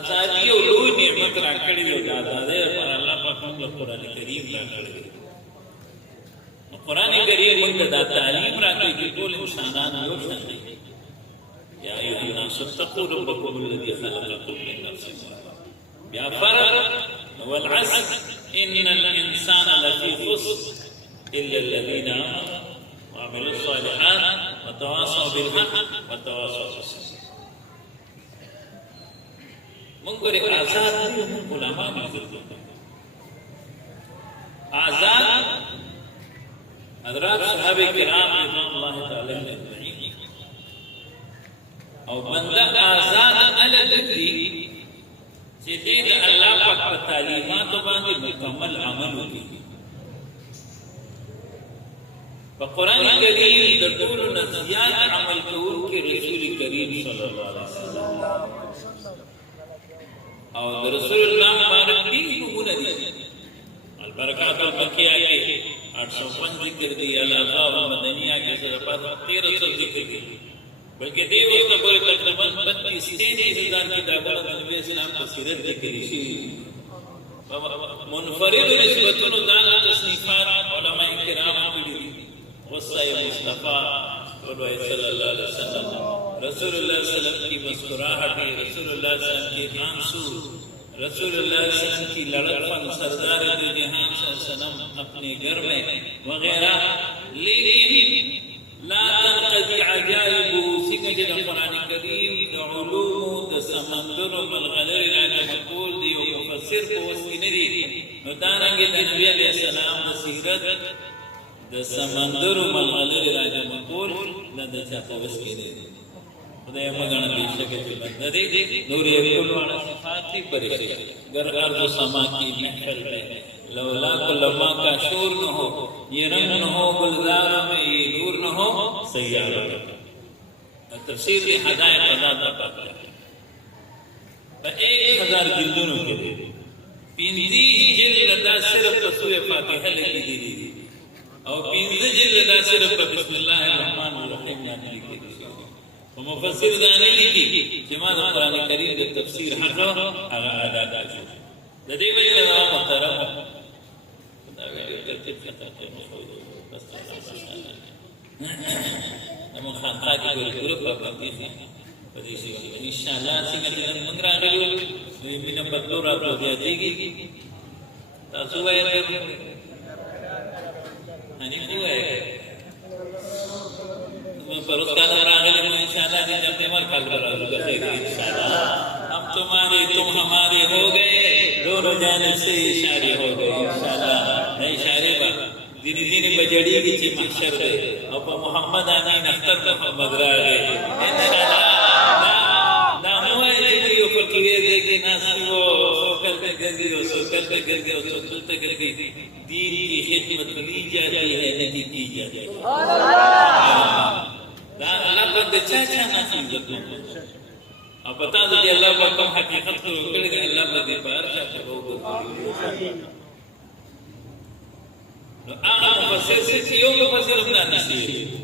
آزادی او لوی نعمت راکړی دی د آزادۍ لپاره الله پاک موږ له قرآن کریم راکړی دی. قرآن کریم موږ ته دا تعلیم راکوي چې ټول انسانان یو شان دي. یا ایها الناس اتقوا ربکم الذی خلقکم من نفس واحده. بیا فرق والعصر ان الانسان لفی خسر الا الذین آمنوا وعملوا الصالحات وتواصوا بالحق وتواصوا بالصبر. منگر آزاد علماء مزد آزاد حضرات صحابہ کرام رضوان اللہ تعالی اجمعین او بندہ آزاد الگدی چې دې د الله پاک په تعلیماتو باندې مکمل عمل وکړي. په قرآن کریم د ټولو نه زیات عمل کوونکی رسول کریم صلی الله علیه وسلم او د رسول الله مبارک دین نمونه دي. البرکات المکیہ کے 805 ذکر دی، الالفاظ المدنیہ کے صرف 1300 ذکر دی، بلکہ دیو اس کا پورے تقریباً 32,000 کتابوں میں نبی اسلام کا سیرت ذکر شی منفرد نسبتون دان تصنیفات علماء کرام کی وصی مصطفیٰ صلی اللہ علیہ وسلم، رسول اللہ صلی اللہ علیہ وسلم کی مسکراہٹ، رسول اللہ صلی اللہ علیہ وسلم کی آنسو، رسول اللہ صلی اللہ علیہ وسلم کی لڑکپن، سردار دو جہان صلی اللہ علیہ وسلم اپنے گھر میں وغیرہ. لیکن لا تنقضی عجائبو سنگا جل قرآن کریم دا علوم دا سمندر و ملغلر راجع مقول دی و مفسر کو وسکی ندی نو دارنگی دا نبی علیہ السلام دا سیرت دا سمندر و ملغلر راجع مقول دا چاہتا وسکی ندی. خدای مگن بیشک جلد ندی نوری کل وانا صفاتی پریشی گر ارض و سما کی محفل میں لولا کلما کا شور نہ ہو، یہ رنگ نہ ہو گلزار میں، یہ نور نہ ہو سیارہ. تفسیر ہدایت آزاد پاتا ہے 1000 جلدوں کے لیے 35 جلد دا صرف سورہ فاتحہ لگی دی اور 15 جلد دا صرف بسم اللہ الرحمن الرحیم یعنی لکھی دی. ومفسر دانی لکھی جماعت قرآن کریم دا تفسیر حق اگا ادا دا شو دا دی وجہ دا محترم نمو خانقاہ کی گوری گروپ پاپی تھی انشاءاللہ سنگا جنن منگران رہو نوی نمبر 2 رات ہو گیا دیگی تاسو ہے ہنی کو ہے پر اس کا نمبر آگے لگو انشاءاللہ جن اپنے مر کھال برا لگا خیر انشاءاللہ. ہم تمہارے تم ہمارے ہو گئے، دونوں جانب سے اشارے ہو گئے انشاءاللہ. اشارے با دینی دینی بجڑی کی چی محشر دے اور پا محمد آمین اختر محمد را گئے انشاءاللہ. دا موئے جبری اوپر کیے دے کہ ناسی وہ سوکر پہ گر گئی اور سوکر پہ گر گئی اور سوکر پہ گر گئی. دین کی خدمت لی جاتی ہے نہیں کی جاتی ہے. اللہ پر دچا چاہنا چاہیے اب بتا دو کہ اللہ پر کم حقیقت کو روکڑ گئے اللہ پر دی پار چاہتا ہو آغا مفسر سے چیوں مفسر اپنا نصیب